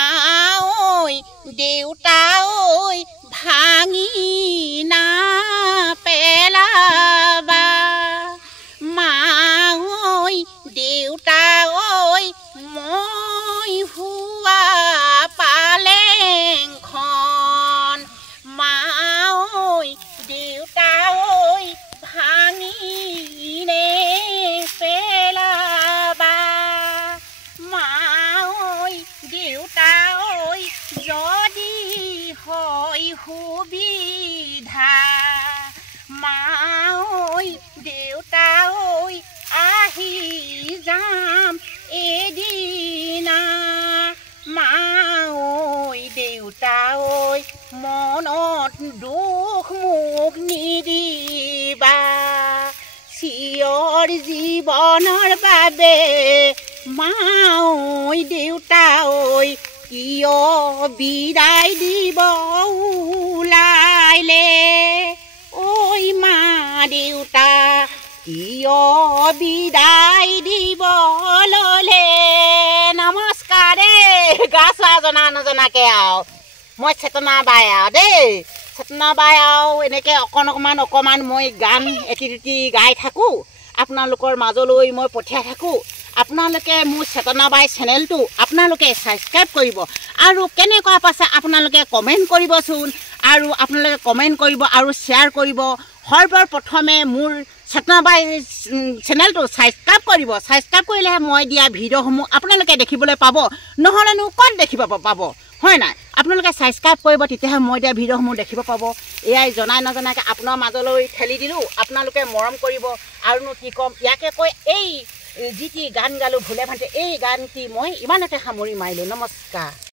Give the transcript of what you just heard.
ঐ দেউতা ঐ ভাঙি না পেলাবা মা ঐ দেউতা ঐ মই হুৱা পালেংখন মা ঐ দেউতা ঐ ভাঙি নে পেলাবা মা ঐ দেউতা ঐ যদি হয় সুবিধা মা ঐ দেউতা ঐ আহি যাম এদিনা মা ঐ দেউতা ঐ মনত দুখ মুখ নিদিবা চিৰ জীৱনৰ বাবে মা ঐ দেউতা ঐ কিয় বিদায় দিব ওলাইলে ঐ মা দেউতা কিয় বিদায় দিব ললে নমস্কাৰ দেই গা চোৱা জনা নজনাকে আৰু মই চেতনা বাই আৰু দেই চেতনা বাই আৰু এনেকৈ অকণমান মই গান এটি গাই থাকোঁ আপোনালোকৰ মাজলৈ মই পঠিয়াই থাকোঁ আপোনালোকে মোৰ চেতনা বাই চেনেলটো আপোনালোকে ছাবস্ক্ৰাইব কৰিব আৰু কেনেকুৱা পাইছে আপোনালোকে কমেণ্ট কৰিবচোন আৰু আপোনালোকে কমেণ্ট কৰিব আৰু শ্বেয়াৰ কৰিব সৰ্বপ্ৰথমে মোৰ চেতনা বাই চেনেলটো ছাবস্ক্ৰাইব কৰিব ছাবস্ক্ৰাইব কৰিলেহে মই দিয়া ভিডিঅ'সমূহ আপোনালোকে দেখিবলৈ পাব নহ'লেনো ক'ত দেখিব পাব হয় নাই আপোনালোকে ছাবস্ক্ৰাইব কৰিব তেতিয়াহে মই দিয়া ভিডিঅ'সমূহ দেখিব পাব এয়াই জনাই নজনাকৈ আপোনাৰ মাজলৈ ঠেলি দিলোঁ আপোনালোকে মৰম কৰিব আৰুনো কি ক'ম ইয়াকে কৈ এই যি গান গালোঁ ভুলে ভান্তে এই গানটি মই ইমানতে সামৰি মাৰিলোঁ নমস্কাৰ।